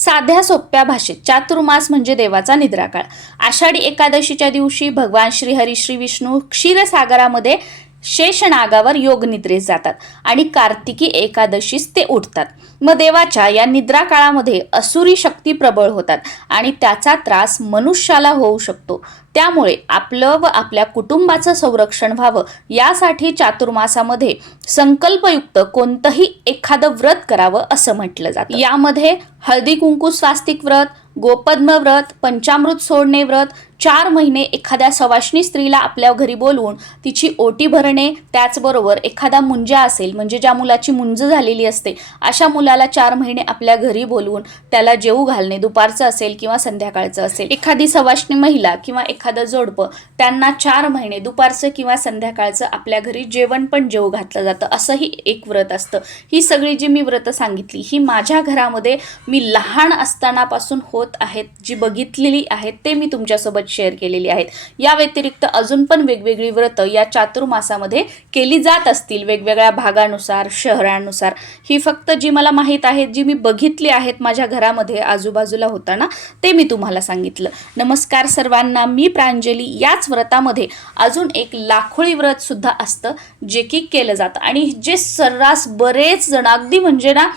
साध्या सोप्या भाषेत चातुर्मास म्हणजे देवाचा निद्रा काळ आषाढी एकादशीच्या दिवशी भगवान श्री हरी श्री विष्णू क्षीरसागरामध्ये शेषनागावर योगनिद्रेस जातात आणि कार्तिकी एकादशीस ते उठतात. मग देवाच्या या निद्रा काळामध्ये असुरी शक्ती प्रबळ होतात आणि त्याचा त्रास मनुष्याला होऊ शकतो. त्यामुळे आपलं व आपल्या कुटुंबाचं संरक्षण व्हावं यासाठी चातुर्मासामध्ये संकल्पयुक्त कोणतंही एखादं व्रत करावं असं म्हटलं जातं. यामध्ये हळदी कुंकू स्वास्तिक व्रत गोपद्म व्रत पंचामृत सोडणे व्रत चार महिने एखाद्या सवाष्णी स्त्रीला आपल्या घरी बोलवून तिची ओटी भरणे त्याचबरोबर एखादा मुंजा असेल म्हणजे ज्या मुलाची मुंज झालेली असते अशा मुलाला चार महिने आपल्या घरी बोलवून त्याला जेवू घालणे दुपारचं असेल किंवा संध्याकाळचं असेल. एखादी सवाष्णी महिला किंवा एखादं जोडपं त्यांना चार महिने दुपारचं किंवा संध्याकाळचं आपल्या घरी जेवण पण जेवू घातलं जातं. असंही एक व्रत असतं. ही सगळी जी मी व्रतं सांगितली ही माझ्या घरामध्ये मी लहान असतानापासून होत आहेत जी बघितलेली आहेत ते मी तुमच्यासोबत शेअर केलेली आहेत. या व्यतिरिक्त अजून पण वेगवेगळी व्रतं या चातुर्मासामध्ये केली जात असतील वेगवेगळ्या भागानुसार शहरानुसार. ही फक्त जी मला माहीत आहेत जी मी बघितली आहेत माझ्या घरामध्ये आजूबाजूला होताना ते मी तुम्हाला सांगितलं. नमस्कार सर्वांना. मी प्रांजली याच व्रतामध्ये अजून एक लाखोळी व्रत सुद्धा असतं जे की केलं जातं. आणि जे सर्रास बरेच जण अगदी म्हणजे ना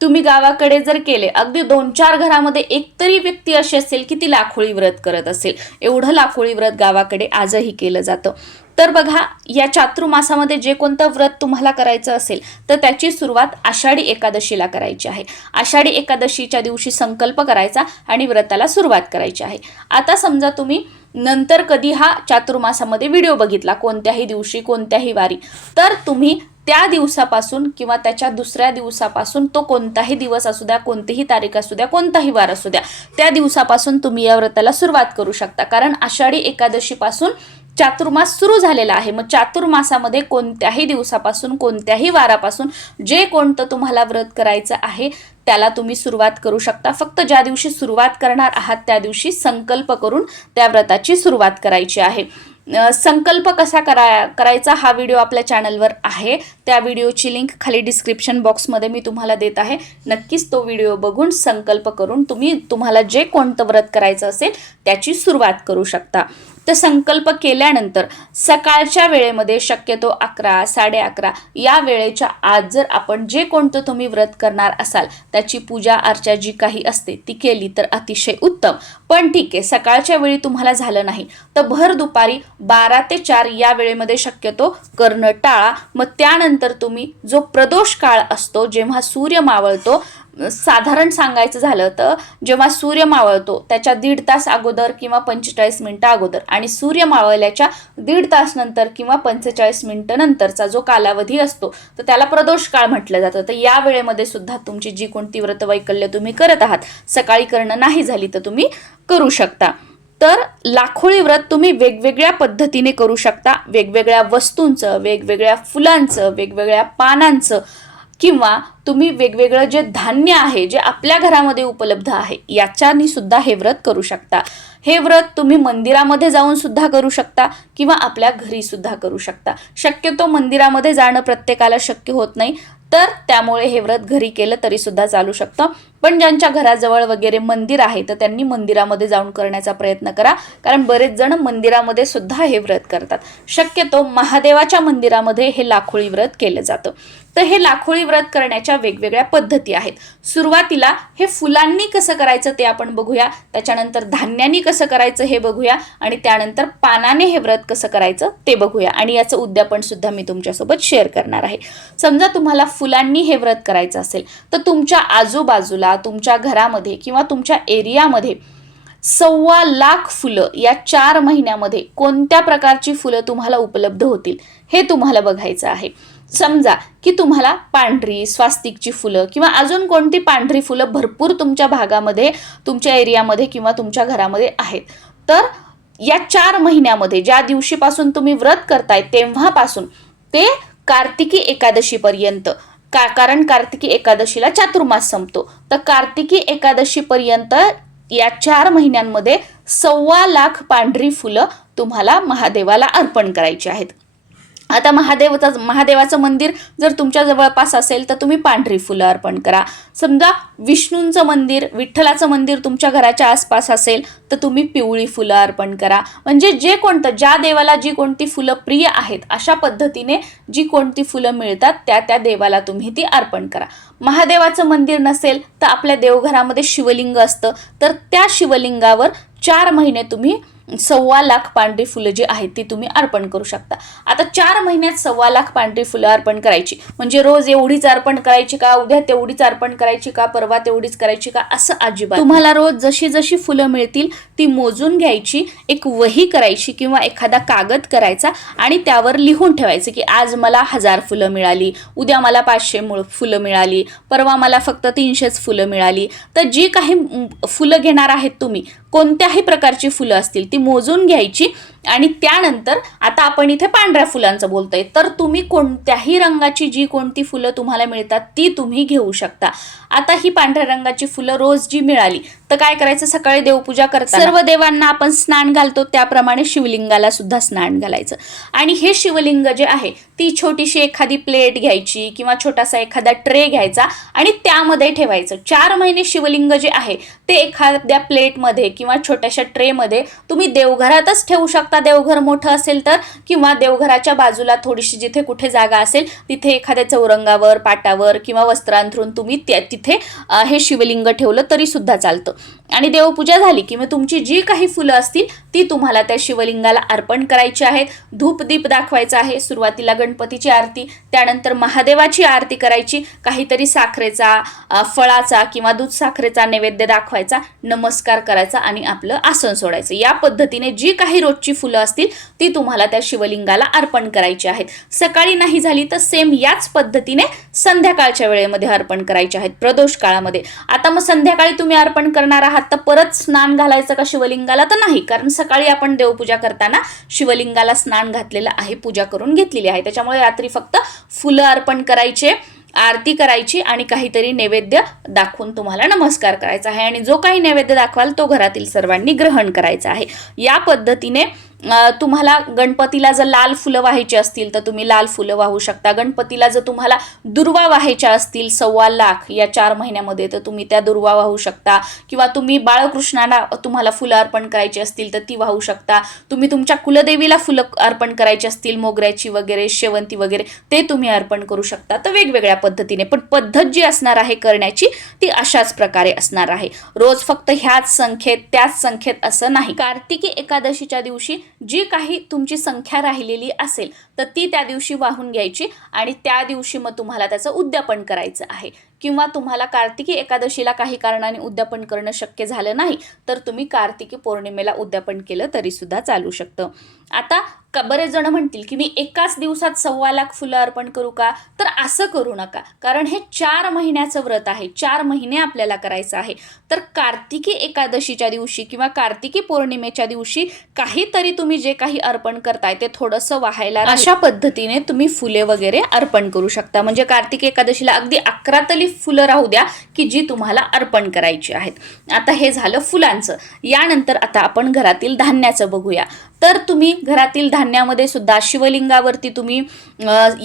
तुम्ही गावाकडे जर केले अगदी दोन चार घरामध्ये एक तरी व्यक्ती अशी असेल की ती लाखोळी व्रत करत असेल. एवढं लाखोळी व्रत गावाकडे आजही केलं जातं. तर बघा या चातुर्मासामध्ये जे कोणतं व्रत तुम्हाला करायचं असेल तर त्याची सुरुवात आषाढी एकादशीला करायची आहे. आषाढी एकादशीच्या दिवशी संकल्प करायचा आणि व्रताला सुरुवात करायची आहे. आता समजा तुम्ही नंतर कधी हा चातुर्मासामध्ये व्हिडिओ बघितला कोणत्याही दिवशी कोणत्याही वारी. तर तुम्ही त्या दिवसापासून किंवा त्याच्या दुसऱ्या दिवसापासून तो कोणताही दिवस असू द्या कोणतीही तारीख असू द्या कोणताही वार असू द्या त्या दिवसापासून तुम्ही या व्रताला सुरुवात करू शकता. कारण आषाढी एकादशीपासून चातुर्मास सुरू झालेला आहे. मग चातुर्मासामध्ये कोणत्याही दिवसापासून कोणत्याही वारापासून जे कोणतं तुम्हाला व्रत करायचं आहे त्याला तुम्ही सुरुवात करू शकता. फक्त ज्या दिवशी सुरुवात करणार आहात त्या दिवशी संकल्प करून त्या व्रताची सुरुवात करायची आहे. संकल्प कसा करा करायचा हा व्हिडिओ आपल्या चॅनलवर आहे. त्या व्हिडिओची लिंक खाली डिस्क्रिप्शन बॉक्समध्ये मी तुम्हाला देत आहे. नक्कीच तो व्हिडिओ बघून संकल्प करून तुम्ही तुम्हाला जे कोणतं व्रत करायचं असेल त्याची सुरुवात करू शकता. तर संकल्प केल्यानंतर सकाळच्या वेळेमध्ये शक्यतो अकरा साडे अकरा या वेळेच्या आज जर आपण जे कोणतं तुम्ही व्रत करणार असाल त्याची पूजा अर्चा जी काही असते ती केली तर अतिशय उत्तम. पण ठीक आहे सकाळच्या वेळी तुम्हाला झालं नाही तर भर दुपारी बारा ते चार या वेळेमध्ये शक्यतो करणं टाळा मग त्यानंतर तुम्ही जो प्रदोष काळ असतो जेव्हा सूर्य मावळतो साधारण सांगायचं झालं तर जेव्हा सूर्य मावळतो त्याच्या दीड तास अगोदर किंवा पंचेचाळीस मिनटं अगोदर आणि सूर्य मावळल्याच्या दीड तास नंतर किंवा पंचेचाळीस मिनटं नंतरचा जो कालावधी असतो तर त्याला प्रदोष काळ म्हटलं जातं. तर या वेळेमध्ये सुद्धा तुमची जी कोणती व्रत वैकल्य तुम्ही करत आहात सकाळी करणं नाही झाली तर तुम्ही करू शकता. तर लाखोळी व्रत तुम्ही वेगवेगळ्या पद्धतीने करू शकता. वेगवेगळ्या वस्तूंचं वेगवेगळ्या फुलांचं वेगवेगळ्या पानांचं किंवा तुम्ही वेगवेगळं जे धान्य आहे जे आपल्या घरामध्ये उपलब्ध आहे याच्यानी सुद्धा हे व्रत करू शकता. हे व्रत तुम्ही मंदिरामध्ये जाऊन सुद्धा करू शकता किंवा आपल्या घरी सुद्धा करू शकता. शक्यतो मंदिरामध्ये जाणं प्रत्येकाला शक्य होत नाही तर त्यामुळे हे व्रत घरी केलं तरी सुद्धा चालू शकतं. पण ज्यांच्या घराजवळ वगैरे मंदिर आहे तर त्यांनी मंदिरामध्ये जाऊन करण्याचा प्रयत्न करा. कारण बरेच जण मंदिरामध्ये सुद्धा हे व्रत करतात. शक्यतो महादेवाच्या मंदिरामध्ये हे लाखोळी व्रत केलं जातं. तर हे लाखोळी व्रत करण्याच्या वेगवेगळ्या पद्धती आहेत. सुरुवातीला हे फुलांनी कसं करायचं ते आपण बघूया. त्याच्यानंतर धान्यांनी कसं करायचं हे बघूया. आणि त्यानंतर पानाने हे व्रत कसं करायचं ते बघूया. आणि याचं उद्यापन सुद्धा मी तुमच्यासोबत शेअर करणार आहे. समजा तुम्हाला फुलांनी हे व्रत करायचं असेल तर तुमच्या आजूबाजूला तुमच्या घरामध्ये किंवा तुमच्या एरियामध्ये सव्वा लाख फुलं या चार महिन्यामध्ये कोणत्या प्रकारची फुलं तुम्हाला उपलब्ध होतील हे तुम्हाला बघायचं आहे. समजा की तुम्हाला पांढरी स्वास्तिकची फुलं किंवा अजून कोणती पांढरी फुलं भरपूर तुमच्या भागामध्ये तुमच्या एरियामध्ये किंवा तुमच्या घरामध्ये आहेत. तर या चार महिन्यामध्ये ज्या दिवशीपासून तुम्ही व्रत करताय तेव्हापासून ते कार्तिकी एकादशीपर्यंत का कारण कार्तिकी एकादशीला चातुर्मास संपतो. तर कार्तिकी एकादशीपर्यंत या चार महिन्यांमध्ये सव्वा लाख पांढरी फुलं तुम्हाला महादेवाला अर्पण करायची आहेत. आता महादेवचा महादेवाचं मंदिर जर तुमच्या जवळपास असेल तर तुम्ही पांढरी फुलं अर्पण करा. समजा विष्णूंचं मंदिर विठ्ठलाचं मंदिर तुमच्या घराच्या आसपास असेल तर तुम्ही पिवळी फुलं अर्पण करा. म्हणजे जे कोणतं ज्या देवाला जी कोणती फुलं प्रिय आहेत अशा पद्धतीने जी कोणती फुलं मिळतात त्या त्या देवाला तुम्ही ती अर्पण करा. महादेवाचं मंदिर नसेल तर आपल्या देवघरामध्ये शिवलिंग असतं. तर त्या शिवलिंगावर चार महिने तुम्ही सव्वा लाख पांढरी फुलं जी आहेत ती तुम्ही अर्पण करू शकता. आता चार महिन्यात सव्वा लाख पांढरी फुलं अर्पण करायची. म्हणजे रोज एवढीच अर्पण करायची का? उद्या तेवढीच अर्पण करायची का? परवा तेवढीच करायची का? असं अजिबात तुम्हाला रोज जशी जशी फुलं मिळतील ती मोजून घ्यायची एक वही करायची किंवा एखादा कागद करायचा आणि त्यावर लिहून ठेवायचं की आज मला हजार फुलं मिळाली उद्या मला पाचशे मुळ फुलं मिळाली परवा मला फक्त तीनशेच फुलं मिळाली. तर जी काही फुलं घेणार आहेत तुम्ही कोणत्याही प्रकारची फुलं असतील ती मोजून घ्यायची आणि त्यानंतर आता आपण इथे पांढऱ्या फुलांचं बोलतोय. तर तुम्ही कोणत्याही रंगाची जी कोणती फुलं तुम्हाला मिळतात ती तुम्ही घेऊ शकता. आता ही पांढऱ्या रंगाची फुलं रोज जी मिळाली तर काय करायचं? सकाळी देवपूजा करता सर्व देवांना आपण स्नान घालतो त्याप्रमाणे शिवलिंगाला सुद्धा स्नान घालायचं. आणि हे शिवलिंग जे आहे ती छोटीशी एखादी प्लेट घ्यायची किंवा छोटासा एखादा ट्रे घ्यायचा आणि त्यामध्ये ठेवायचं. चार महिने शिवलिंग जे आहे ते एखाद्या प्लेटमध्ये किंवा छोट्याशा ट्रेमध्ये तुम्ही देवघरातच ठेवू शकता. देवघर मोठं असेल तर किंवा देवघराच्या बाजूला थोडीशी जिथे कुठे जागा असेल तिथे एखाद्या चौरंगावर पाटावर किंवा वस्त्रांथरून तुम्ही त्या तिथे हे शिवलिंग ठेवलं तरी सुद्धा चालतं. आणि देवपूजा झाली की मग तुमची जी काही फुलं असतील ती तुम्हाला त्या शिवलिंगाला अर्पण करायची आहेत. धूपदीप दाखवायचा आहे सुरुवातीला गणपतीची आरती त्यानंतर महादेवाची आरती करायची काहीतरी साखरेचा फळाचा किंवा दूध साखरेचा नैवेद्य दाखवायचा नमस्कार करायचा आणि आपलं आसन सोडायचं. या पद्धतीने जी काही रोजची फुलं असतील ती तुम्हाला त्या शिवलिंगाला अर्पण करायची आहेत. सकाळी नाही झाली तर सेम याच पद्धतीने संध्याकाळच्या वेळेमध्ये अर्पण करायचे आहेत प्रदोष काळामध्ये. आता मग संध्याकाळी तुम्ही अर्पण करणार आहात तर परत स्नान घालायचं का शिवलिंगाला? तर नाही कारण सकाळी आपण देवपूजा करताना शिवलिंगाला स्नान घातलेलं आहे पूजा करून घेतलेली आहे. त्याच्यामुळे रात्री फक्त फुलं अर्पण करायचे आरती करायची आणि काहीतरी नैवेद्य दाखवून तुम्हाला नमस्कार करायचा आहे. आणि जो काही नैवेद्य दाखवाल तो घरातील सर्वांनी ग्रहण करायचा आहे. या पद्धतीने तुम्हाला गणपतीला जर लाल फुलं व्हायची असतील तर तुम्ही लाल फुलं वाहू शकता. गणपतीला जर तुम्हाला दुर्वा व्हायच्या असतील सव्वा लाख या चार महिन्यामध्ये तर तुम्ही त्या दुर्वा वाहू शकता. किंवा तुम्ही बाळकृष्णाला तुम्हाला फुलं अर्पण करायची असतील तर ती वाहू शकता. तुम्ही तुमच्या कुलदेवीला फुलं अर्पण करायची असतील मोगऱ्याची वगैरे शेवंती वगैरे ते तुम्ही अर्पण करू शकता. तर वेगवेगळ्या पद्धतीने. पण पद्धत जी असणार आहे करण्याची ती अशाच प्रकारे असणार आहे. रोज फक्त ह्याच संख्येत त्याच संख्येत असं नाही. कार्तिकी एकादशीच्या दिवशी जी काही तुमची संख्या राहिलेली असेल तर ती त्या दिवशी वाहून घ्यायची आणि त्या दिवशी मग तुम्हाला त्याचं उद्यापन करायचं आहे. किंवा तुम्हाला कार्तिकी एकादशीला काही कारणाने उद्यापन करणं शक्य झालं नाही तर तुम्ही कार्तिकी पौर्णिमेला उद्यापन केलं तरी सुद्धा चालू शकतं. आता का बरेच जण म्हणतील की मी एकाच दिवसात सव्वा लाख फुलं अर्पण करू का? तर असं करू नका. कारण हे चार महिन्याचं व्रत आहे. चार महिने आपल्याला करायचं आहे. तर कार्तिकी एकादशीच्या दिवशी किंवा कार्तिकी पौर्णिमेच्या दिवशी काहीतरी तुम्ही जे काही अर्पण करताय ते थोडंसं वाहायला अशा पद्धतीने तुम्ही फुले वगैरे अर्पण करू शकता. म्हणजे कार्तिकी एकादशीला अगदी अकरा तरी फुलं राहू द्या की जी तुम्हाला अर्पण करायची आहेत. आता हे झालं फुलांचं. यानंतर आता आपण घरातील धान्याचं बघूया. तर तुम्ही घरातील धान्यामध्ये सुद्धा शिवलिंगावरती तुम्ही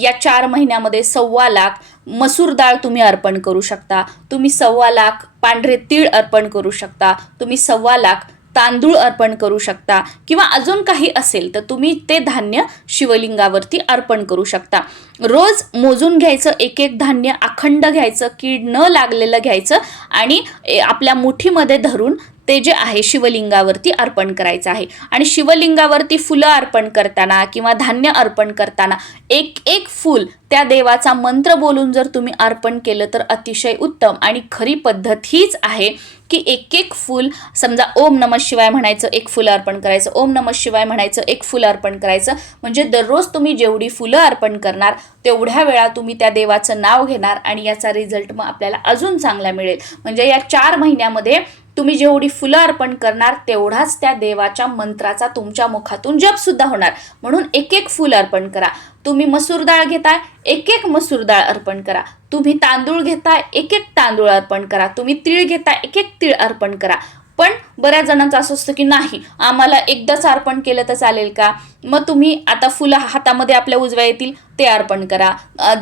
या चार महिन्यामध्ये सव्वा लाख मसूर डाळ तुम्ही अर्पण करू शकता. तुम्ही सव्वा लाख पांढरे तीळ अर्पण करू शकता. तुम्ही सव्वा लाख तांदूळ अर्पण करू शकता. किंवा अजून काही असेल तर तुम्ही ते धान्य शिवलिंगावरती अर्पण करू शकता. रोज मोजून घ्यायचं एक एक धान्य अखंड घ्यायचं कीड न लागलेलं घ्यायचं आणि आपल्या मुठीमध्ये धरून ते जे आहे शिवलिंगावरती अर्पण करायचं आहे. आणि शिवलिंगावरती फुलं अर्पण करताना किंवा धान्य अर्पण करताना एक एक फूल त्या देवाचा मंत्र बोलून जर तुम्ही अर्पण केलं तर अतिशय उत्तम. आणि खरी पद्धत हीच आहे की एक एक फूल समजा ओम नम शिवाय म्हणायचं एक फुलं अर्पण करायचं ओम नम शिवाय म्हणायचं एक फुलं अर्पण करायचं. म्हणजे दररोज तुम्ही जेवढी फुलं अर्पण करणार तेवढ्या वेळा तुम्ही त्या देवाचं नाव घेणार आणि याचा रिझल्ट मग आपल्याला अजून चांगला मिळेल. म्हणजे या चार महिन्यामध्ये तुम्ही जेवढी फुलं अर्पण करणार तेवढाच त्या देवाच्या मंत्राचा तुमच्या मुखातून जप सुद्धा होणार. म्हणून एक एक फुल अर्पण करा. तुम्ही मसूर डाळ घेताय एक एक मसूर डाळ अर्पण करा. तुम्ही तांदूळ घेताय एक एक तांदूळ अर्पण करा. तुम्ही तीळ घेताय एक एक तीळ अर्पण करा. पण बऱ्याच जणांचं असं असतं की नाही आम्हाला एकदाच अर्पण केलं तर चालेल का? मग तुम्ही आता फुलं हातामध्ये आपल्या उजव्या येतील ते अर्पण करा.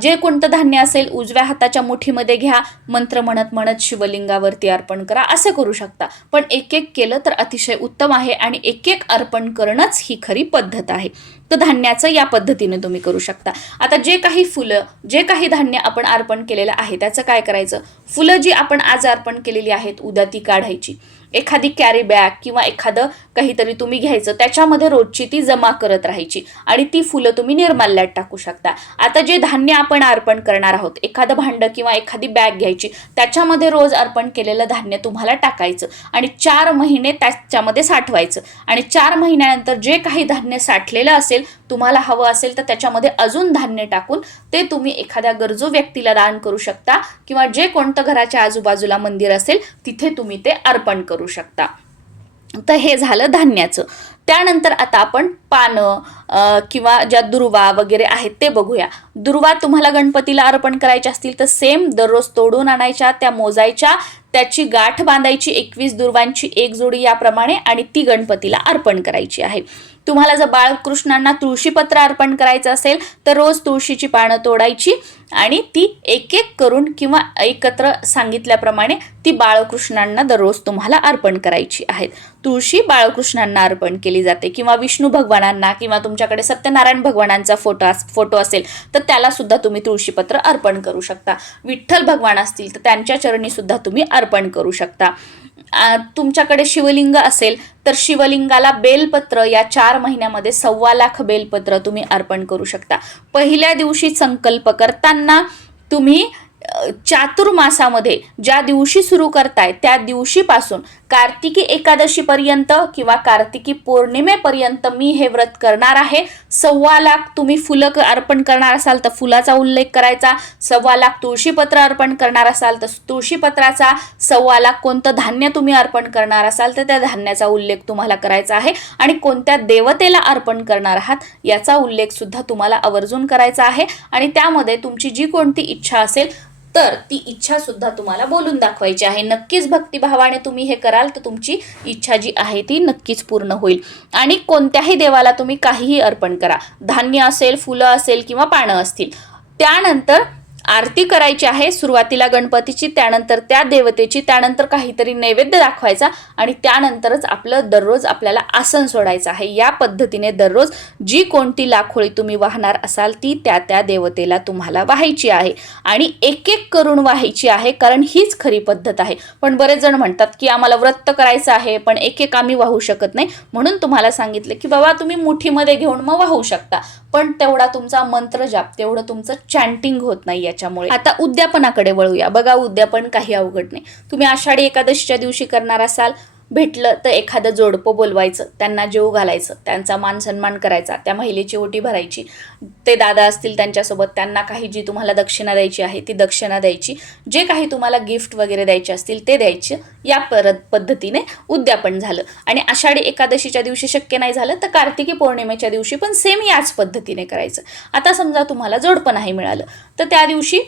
जे कोणतं धान्य असेल उजव्या हाताच्या मुठीमध्ये घ्या मंत्र म्हणत म्हणत शिवलिंगावरती अर्पण करा असं करू शकता. पण एक एक केलं तर अतिशय उत्तम आहे आणि एक एक अर्पण करणंच ही खरी पद्धत आहे. तर धान्याचं या पद्धतीने तुम्ही करू शकता. आता जे काही फुलं जे काही धान्य आपण अर्पण केलेलं आहे त्याचं काय करायचं? फुलं जी आपण आज अर्पण केलेली आहेत उद्या ती काढायची. एखादी कॅरी बॅग किंवा एखादं काहीतरी तुम्ही घ्यायचं त्याच्यामध्ये रोजची ती जमा करत राहायची आणि ती फुलं तुम्ही निर्माल्यात टाकू शकता. आता जे धान्य आपण अर्पण करणार आहोत एखादं भांडं किंवा एखादी बॅग घ्यायची त्याच्यामध्ये रोज अर्पण केलेलं धान्य तुम्हाला टाकायचं आणि चार महिने त्याच्यामध्ये साठवायचं आणि चार महिन्यानंतर जे काही धान्य साठलेलं असेल तुम्हाला हवं असेल तर त्याच्यामध्ये अजून धान्य टाकून ते तुम्ही एखाद्या गरजू व्यक्तीला दान करू शकता किंवा जे कोणतं घराच्या आजूबाजूला मंदिर असेल तिथे तुम्ही ते अर्पण करू शकता. तर हे झालं धान्याचं. त्यानंतर आता आपण पानं किंवा ज्या दुर्वा वगैरे आहेत ते बघूया. दुर्वा तुम्हाला गणपतीला अर्पण करायच्या असतील तर सेम दररोज तोडून आणायच्या त्या मोजायच्या त्याची गाठ बांधायची एकवीस दुर्वांची एक जोडी याप्रमाणे आणि ती गणपतीला अर्पण करायची आहे. तुम्हाला जर बाळकृष्णांना तुळशीपत्र अर्पण करायचं असेल तर रोज तुळशीची पानं तोडायची आणि ती एक एक करून किंवा एकत्र सांगितल्याप्रमाणे ती बाळकृष्णांना दररोज तुम्हाला अर्पण करायची आहेत तुळशी बाळकृष्णांना अर्पण केली जाते किंवा विष्णू भगवानांना किंवा तुमच्याकडे सत्यनारायण भगवानांचा फोटो अस फोटो असेल तर त्याला सुद्धा तुम्ही तुळशीपत्र अर्पण करू शकता. विठ्ठल भगवान असतील तर त्यांच्या चरणी सुद्धा तुम्ही अर्पण करू शकता. तुमच्याकडे शिवलिंग असेल तर शिवलिंगाला बेलपत्र या चार महिन्यामध्ये सव्वा लाख बेलपत्र तुम्ही अर्पण करू शकता. पहिल्या दिवशी संकल्प करताना तुम्ही चातुर्मासामध्ये ज्या दिवशी सुरू करताय त्या दिवशीपासून कार्तिकी एकादशीपर्यंत किंवा कार्तिकी पौर्णिमेपर्यंत मी हे व्रत करणार आहे. सव्वा लाख तुम्ही फुलं अर्पण करणार असाल तर फुलाचा उल्लेख करायचा. सव्वा लाख तुळशीपत्र अर्पण करणार असाल तर तुळशीपत्राचा. सव्वा लाख कोणतं धान्य तुम्ही अर्पण करणार असाल तर त्या धान्याचा उल्लेख तुम्हाला करायचा आहे. आणि कोणत्या देवतेला अर्पण करणार आहात याचा उल्लेख सुद्धा तुम्हाला आवर्जून करायचा आहे. आणि त्यामध्ये तुमची जी कोणती इच्छा असेल तर ती इच्छा सुद्धा तुम्हाला बोलून दाखवायची आहे. नक्कीच भक्तिभावाने तुम्ही हे कराल तर तुमची इच्छा जी आहे ती नक्कीच पूर्ण होईल. आणि कोणत्याही देवाला तुम्ही काहीही अर्पण करा. धान्य असेल फुलं असेल किंवा पानं असतील. त्यानंतर आरती करायची आहे. सुरुवातीला गणपतीची त्यानंतर त्या देवतेची त्यानंतर काहीतरी नैवेद्य दाखवायचा आणि त्यानंतरच आपलं दररोज आपल्याला आसन सोडायचं आहे. या पद्धतीने दररोज जी कोणती लाखोळी तुम्ही वाहणार असाल ती त्या त्या देवतेला तुम्हाला वाहायची आहे. आणि एक एक करून वाहायची आहे कारण हीच खरी पद्धत आहे. पण बरेच जण म्हणतात की आम्हाला व्रत करायचं आहे पण एक एक आम्ही वाहू शकत नाही. म्हणून तुम्हाला सांगितलं की बाबा तुम्ही मुठीमध्ये घेऊन मग वाहू शकता. पण तेवढा तुमचा मंत्र जाप तेवढं तुमचं चॅन्टिंग होत नाही याच्यामुळे. आता उद्यापनाकडे वळूया. बघा उद्यापन काही अवघड नाही. तुम्ही आषाढी एकादशीच्या दिवशी करणार असाल भेटलं तर एखादं जोडपं बोलवायचं त्यांना जेव घालायचं त्यांचा मान सन्मान करायचा त्या महिलेची ओटी भरायची. ते दादा असतील त्यांच्यासोबत त्यांना काही जी तुम्हाला दक्षिणा द्यायची आहे ती दक्षिणा द्यायची. जे काही तुम्हाला गिफ्ट वगैरे द्यायचे असतील ते द्यायचे. या परत पद्धतीने उद्यापन झालं. आणि आषाढी एकादशीच्या दिवशी शक्य नाही झालं तर कार्तिकी पौर्णिमेच्या दिवशी पण सेम याच पद्धतीने करायचं. आता समजा तुम्हाला जोडपं नाही मिळालं तर त्या दिवशी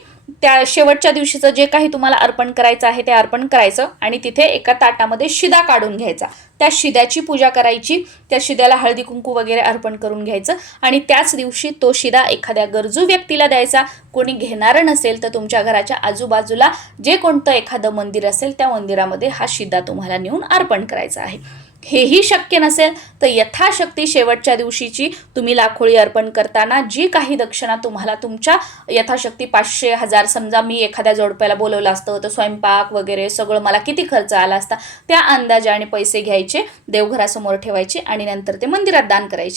त्या शेवटच्या दिवशीचं जे काही तुम्हाला अर्पण करायचं आहे ते अर्पण करायचं आणि तिथे एका ताटामध्ये शिदा काढून घ्यायचा. त्या शिद्याची पूजा करायची त्या शिद्याला हळदी कुंकू वगैरे अर्पण करून घ्यायचं आणि त्याच दिवशी तो शिदा एखाद्या गरजू व्यक्तीला द्यायचा. कोणी घेणारं नसेल तर तुमच्या घराच्या आजूबाजूला जे कोणतं एखादं मंदिर असेल त्या मंदिरामध्ये हा शिदा तुम्हाला नेऊन अर्पण करायचा आहे. हेही शक्य नसेल तर यथाशक्ती शेवटच्या दिवशीची तुम्ही लाखोळी अर्पण करताना जी काही दक्षिणा तुम्हाला तुमच्या यथाशक्ती पाचशे हजार समजा मी एखाद्या जोडप्याला बोलवलं असतं तर स्वयंपाक वगैरे सगळं मला किती खर्च आला असता त्या अंदाजाने पैसे घ्यायचे देवघरासमोर ठेवायचे आणि नंतर ते मंदिरात दान करायचे.